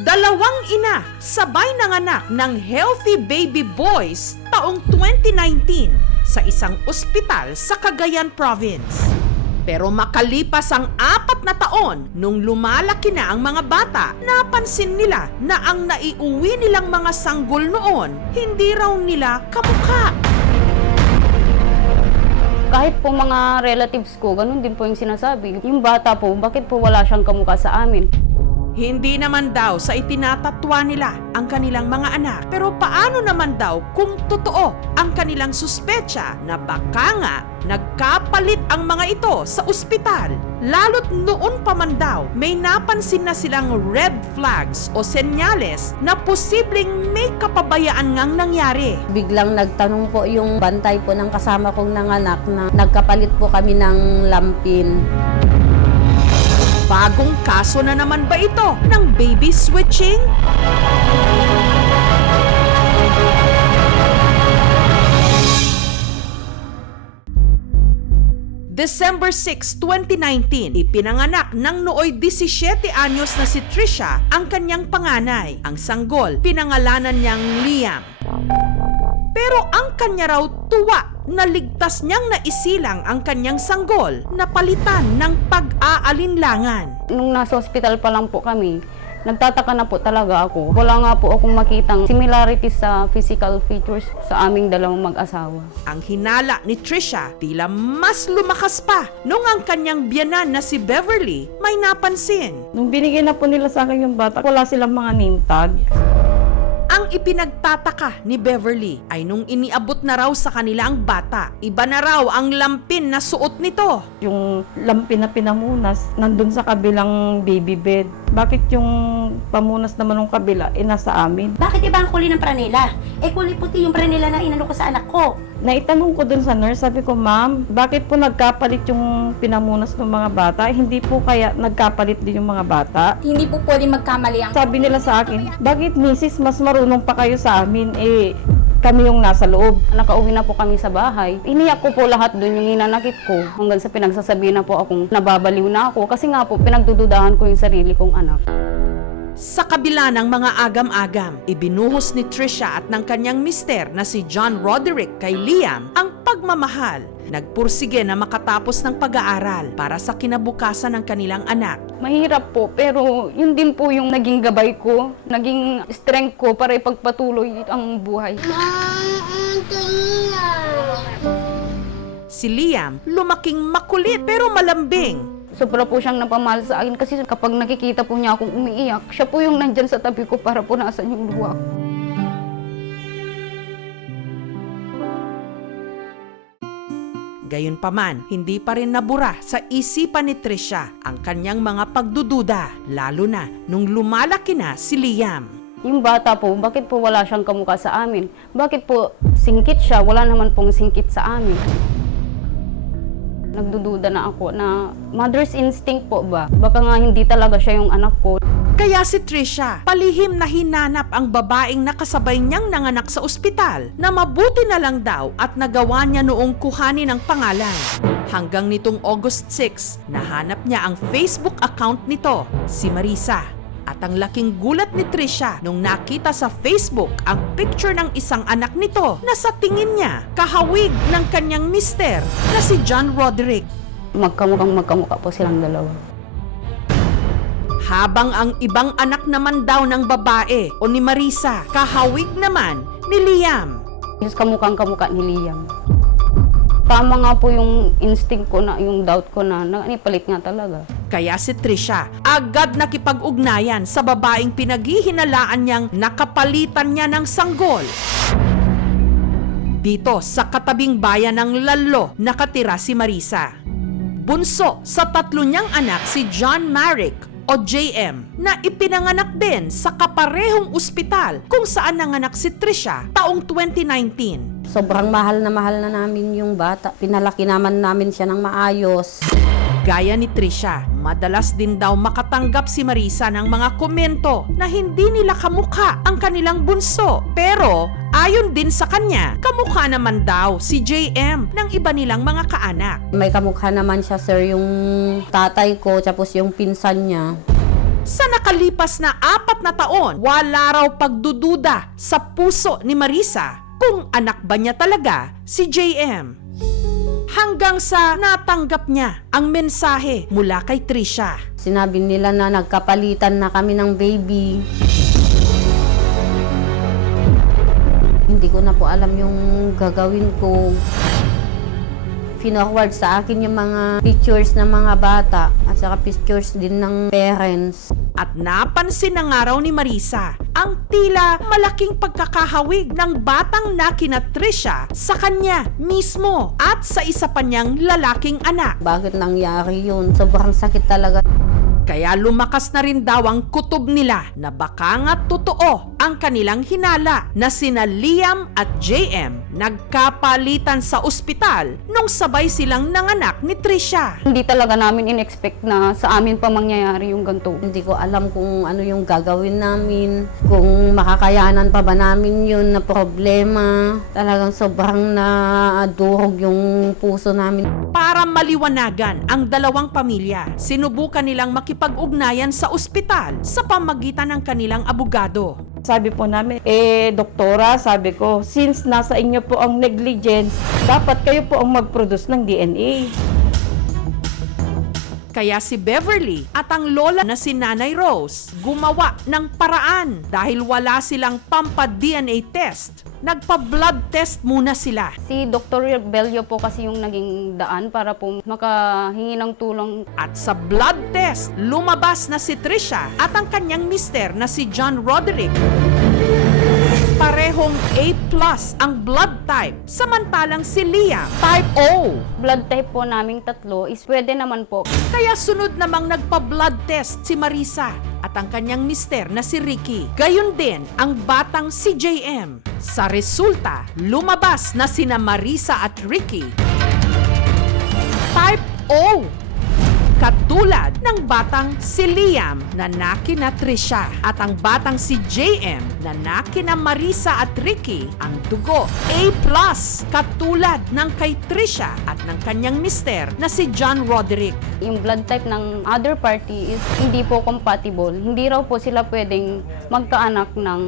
Dalawang ina sabay nanganak ng healthy baby boys taong 2019 sa isang ospital sa Cagayan Province. Pero makalipas ang 4 na taon, nung lumalaki na ang mga bata, napansin nila na ang naiuwi nilang mga sanggol noon, hindi raw nila kamukha. Kahit po mga relatives ko, ganun din po yung sinasabi. Yung bata po, bakit po wala siyang kamukha sa amin? Hindi naman daw sa itinatatwa nila ang kanilang mga anak. Pero paano naman daw kung totoo ang kanilang suspecha na baka nga nagkapalit ang mga ito sa ospital? Lalo't noon pa man daw, may napansin na silang red flags o senyales na posibleng may kapabayaan ngang nangyari. Biglang nagtanong po yung bantay po ng kasama kong nanganak na nagkapalit po kami ng lampin. Bagong kaso na naman ba ito ng baby switching? December 6, 2019, ipinanganak ng nooy 17 anyos na si Trisha ang kanyang panganay. Ang sanggol, pinangalanan niyang Liam. Pero ang kanya raw tuwa na ligtas niyang naisilang ang kanyang sanggol na palitan ng pag-aalinlangan. Nung nasa hospital pa lang po kami, nagtataka na po talaga ako. Wala nga po akong makitang similarities sa physical features sa aming dalawang mag-asawa. Ang hinala ni Trisha tila mas lumakas pa nung ang kanyang biyanan na si Beverly may napansin. Nung binigyan na po nila sa akin yung bata, wala silang mga name tag. Ang ipinagtataka ni Beverly ay nung iniabot na raw sa kanila ang bata, iba na raw ang lampin na suot nito. Yung lampin na pinamunas, nandun sa kabilang baby bed. Bakit yung pamunas naman ng kabila, nasa amin? Bakit iba ang kulay ng pranela? Kulay puti yung pranela na inano ko sa anak ko. Naitanong ko dun sa nurse, sabi ko, ma'am, bakit po nagkapalit yung pinamunas ng mga bata? Hindi po kaya nagkapalit din yung mga bata? Hindi po pwede magkamali ang... Sabi nila sa akin, bakit misis, mas marunong pa kayo sa amin? Kami yung nasa loob. Nakauwi na po kami sa bahay. Iniyak ko po lahat doon yung hinanakit ko. Hanggang sa pinagsasabihin na po akong nababaliw na ako. Kasi nga po, pinagdududahan ko yung sarili kong anak. Sa kabila ng mga agam-agam, ibinuhos ni Trisha at ng kanyang mister na si John Roderick kay Liam ang pagmamahal. Nagpursige na makatapos ng pag-aaral para sa kinabukasan ng kanilang anak. Mahirap po, pero yun din po yung naging gabay ko, naging strength ko para ipagpatuloy ang buhay. Si Liam, lumaking makulit pero malambing. Sobra po siyang napamahal sa akin kasi kapag nakikita po niya akong umiiyak, siya po yung nandyan sa tabi ko para punasan yung luha. Gayunpaman, hindi pa rin nabura sa isipan ni Trisha ang kanyang mga pagdududa, lalo na nung lumalaki na si Liam. Yung bata po, bakit po wala siyang kamukha sa amin? Bakit po singkit siya? Wala naman pong singkit sa amin. Nagdududa na ako na mother's instinct po ba? Baka nga hindi talaga siya yung anak ko. Kaya si Trisha, palihim na hinanap ang babaeng nakasabay niyang nanganak sa ospital na mabuti na lang daw at nagawa niya noong kuhanin ang pangalan. Hanggang nitong August 6, nahanap niya ang Facebook account nito, si Marisa. At ang laking gulat ni Trisha nung nakita sa Facebook ang picture ng isang anak nito na sa tingin niya kahawig ng kanyang mister na si John Roderick. Magkamukha po silang dalawa. Habang ang ibang anak naman daw ng babae o ni Marisa, kahawig naman ni Liam. Yung kamukha ni Liam. Tama nga po yung instinct ko na, yung doubt ko na ipalit nga talaga. Kaya si Trisha agad nakipag-ugnayan sa babaeng pinaghihinalaan niyang nakapalitan niya ng sanggol. Dito sa katabing bayan ng Lalo nakatira si Marisa. Bunso sa 3 niyang anak si John Marek o JM na ipinanganak din sa kaparehong ospital kung saan nanganak si Trisha taong 2019. Sobrang mahal na namin yung bata. Pinalaki naman namin siya ng maayos. Gaya ni Trisha, madalas din daw makatanggap si Marisa ng mga komento na hindi nila kamukha ang kanilang bunso. Pero ayon din sa kanya, kamukha naman daw si JM ng iba nilang mga kaanak. May kamukha naman siya, sir, yung tatay ko, tapos yung pinsan niya. Sa nakalipas na 4 na taon, wala raw pagdududa sa puso ni Marisa kung anak ba niya talaga si JM. Hanggang sa natanggap niya ang mensahe mula kay Trisha. Sinabi nila na nagkapalitan na kami ng baby. Hindi ko na po alam yung gagawin ko. Pinorward sa akin yung mga pictures ng mga bata at saka pictures din ng parents. At napansin na nga raw ni Marisa ang tila malaking pagkakahawig ng batang na kina Trisha sa kanya mismo at sa isa pa niyang lalaking anak. Bakit nangyari yun? Sobrang sakit talaga. Kaya lumakas na rin daw ang kutob nila na baka nga totoo ang kanilang hinala na sina Liam at JM nagkapalitan sa ospital nung sabay silang nanganak ni Trisha. Hindi talaga namin in-expect na sa amin pa mangyayari yung ganito. Hindi ko alam kung ano yung gagawin namin, kung makakayanan pa ba namin yun na problema. Talagang sobrang nadurog yung puso namin. Para maliwanagan ang dalawang pamilya, sinubukan nilang makipag-ugnayan sa ospital sa pamagitan ng kanilang abogado. Sabi po namin, doktora, sabi ko, since nasa inyo po ang negligence, dapat kayo po ang mag-produce ng DNA. Kaya si Beverly at ang lola na si Nanay Rose gumawa ng paraan dahil wala silang pampa-DNA test. Nagpa-blood test muna sila. Si Dr. Bello po kasi yung naging daan para po makahingi ng tulong. At sa blood test, lumabas na si Trisha at ang kanyang mister na si John Roderick. Parehong A+ ang blood type, samantalang si Liam, type O. Blood type po naming tatlo is pwede naman po. Kaya sunod namang nagpa-blood test si Marisa at ang kanyang mister na si Ricky. Gayon din ang batang si JM. Sa resulta, lumabas na sina Marisa at Ricky. Type O. Katulad ng batang si Liam na nakina Trisha at ang batang si JM na nakina Marisa at Ricky ang dugo A+, katulad ng kay Trisha at ng kanyang mister na si John Roderick. Yung blood type ng other party is hindi po compatible. Hindi raw po sila pwedeng magkaanak ng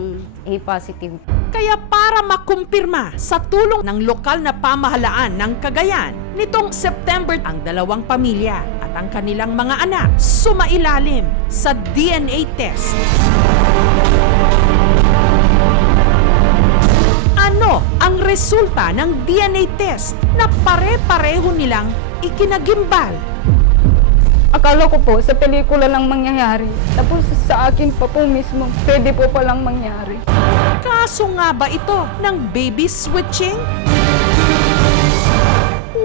A positive. Kaya para makumpirma sa tulong ng lokal na pamahalaan ng Cagayan, nitong September ang dalawang pamilya at ang kanilang mga anak sumailalim sa DNA test. Ano ang resulta ng DNA test na pare-pareho nilang ikinagimbal? Akala ko po sa pelikula lang mangyayari. Tapos sa akin pa po mismo, pwede po palang mangyari. Kaso nga ba ito ng baby switching?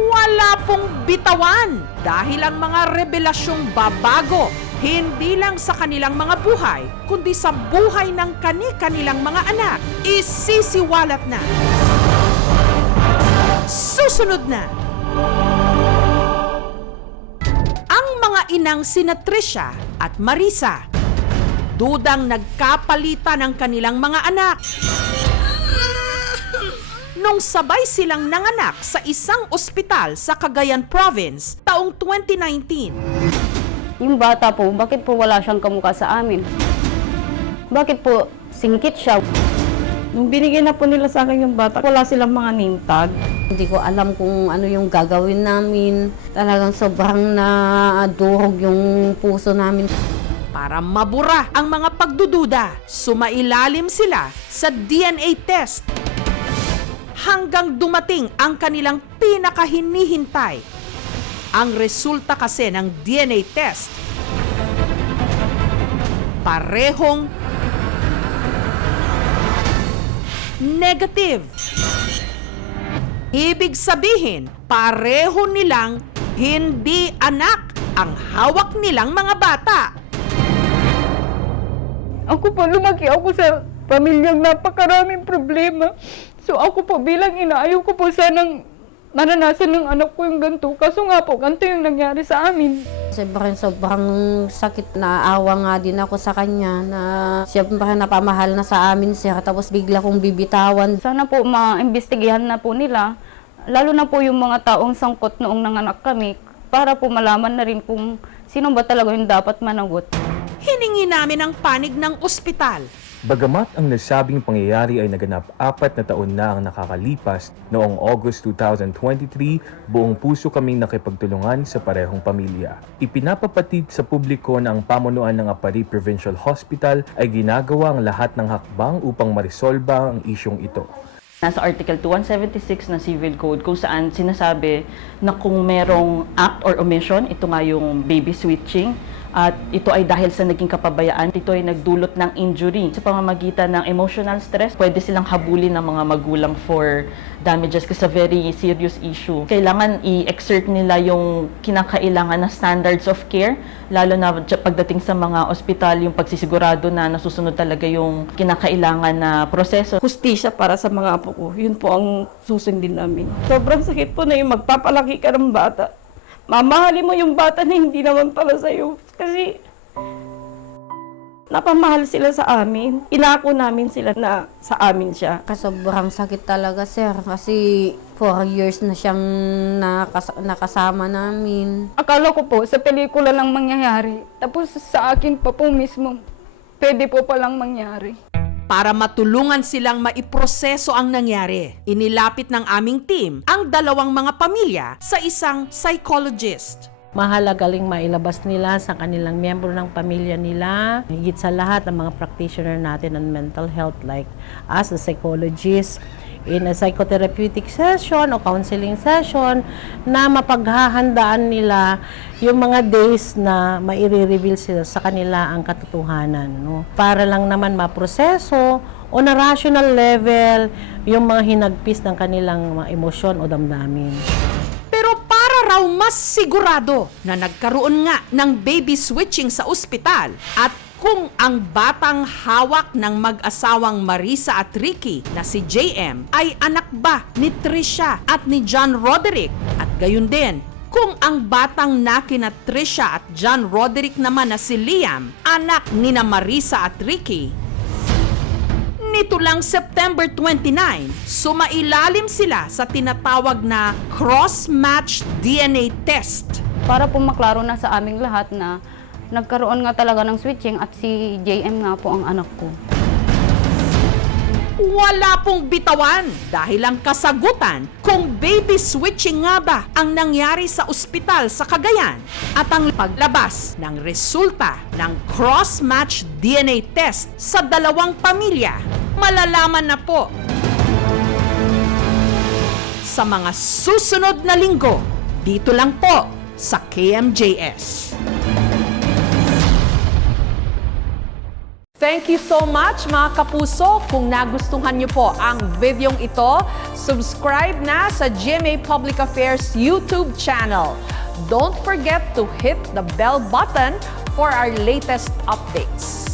Wala pong bitawan dahil ang mga revelasyong babago hindi lang sa kanilang mga buhay, kundi sa buhay ng kani-kanilang mga anak, isisiwalat na. Susunod na. Ang mga inang sina Trisha at Marisa, dudang nagkapalitan ng kanilang mga anak. Nung sabay silang nanganak sa isang ospital sa Cagayan Province taong 2019. Yung bata po, bakit po wala siyang kamukha sa amin? Bakit po singkit siya? Nung binigyan na po nila sa akin yung bata, wala silang mga name tag. Hindi ko alam kung ano yung gagawin namin. Talagang sobrang nadurog yung puso namin. Para mabura ang mga pagdududa, sumailalim sila sa DNA test. Hanggang dumating ang kanilang pinakahinihintay. Ang resulta kasi ng DNA test, parehong negative. Ibig sabihin, pareho nilang hindi anak ang hawak nilang mga bata. Ako po, lumaki ako sa pamilyang napakaraming problema. So ako po bilang ina, ayaw ko po sanang maranasan ng anak ko yung ganito. Kaso nga po, ganito yung nangyari sa amin. Sobrang sakit na awa nga din ako sa kanya na siyempre napamahal na sa amin sir. Tapos bigla kong bibitawan. Sana po maimbestigahan na po nila, lalo na po yung mga taong sangkot noong nanganak kami, para po malaman na rin kung sino ba talaga yung dapat managot. hiningi namin ang panig ng ospital. Bagamat ang nasabing pangyayari ay naganap 4 na taon na ang nakakalipas, noong August 2023, buong puso kaming nakipagtulungan sa parehong pamilya. Ipinapapatid sa publiko na ang pamunuan ng Apari Provincial Hospital ay ginagawa ang lahat ng hakbang upang marisolba ang isyong ito. Nasa Article 2176 na Civil Code kung saan sinasabi na kung merong act or omission, ito nga yung baby switching, at ito ay dahil sa naging kapabayaan, ito ay nagdulot ng injury. Sa pamamagitan ng emotional stress, pwede silang habulin ng mga magulang for damages kasi very serious issue. Kailangan i-exert nila yung kinakailangan na standards of care, lalo na pagdating sa mga ospital, yung pagsisigurado na nasusunod talaga yung kinakailangan na proseso. Hustisya para sa mga apo ko. Yun po ang susundin namin. Sobrang sakit po na yung magpapalaki ka ng bata. Mamahalin mo yung bata na hindi naman pala sa'yo. Kasi napamahal sila sa amin. Inako namin sila na sa amin siya. Sobrang sakit talaga, sir. Kasi 4 years na siyang nakasama namin. Akala ko po sa pelikula lang mangyayari. Tapos sa akin pa po mismo, pwede po palang mangyari. Para matulungan silang maiproseso ang nangyari, inilapit ng aming team ang dalawang mga pamilya sa isang psychologist. Mahalagaling mailabas nila sa kanilang miyembro ng pamilya nila. Higit sa lahat ng mga practitioner natin ng mental health like us, the psychologist, in a psychotherapeutic session o counseling session na mapaghahandaan nila yung mga days na maire-reveal sila sa kanila ang katotohanan. No? Para lang naman maproseso on a rational level yung mga hinagpis ng kanilang mga emosyon o damdamin. Pero para raw mas sigurado na nagkaroon nga ng baby switching sa ospital at kung ang batang hawak ng mag-asawang Marisa at Ricky na si JM ay anak ba ni Trisha at ni John Roderick, at gayon din kung ang batang nakina Trisha at John Roderick naman na si Liam, anak ni na Marisa at Ricky. Nito lang September 29, sumailalim sila sa tinatawag na cross-match DNA test. Para po maklaro na sa aming lahat na nagkaroon nga talaga ng switching at si JM nga po ang anak ko. Wala pong bitawan dahil ang kasagutan kung baby switching nga ba ang nangyari sa ospital sa Cagayan at ang paglabas ng resulta ng cross-match DNA test sa dalawang pamilya, malalaman na po sa mga susunod na linggo dito lang po sa KMJS. Thank you so much mga kapuso. Kung nagustuhan niyo po ang videong ito, subscribe na sa GMA Public Affairs YouTube channel. Don't forget to hit the bell button for our latest updates.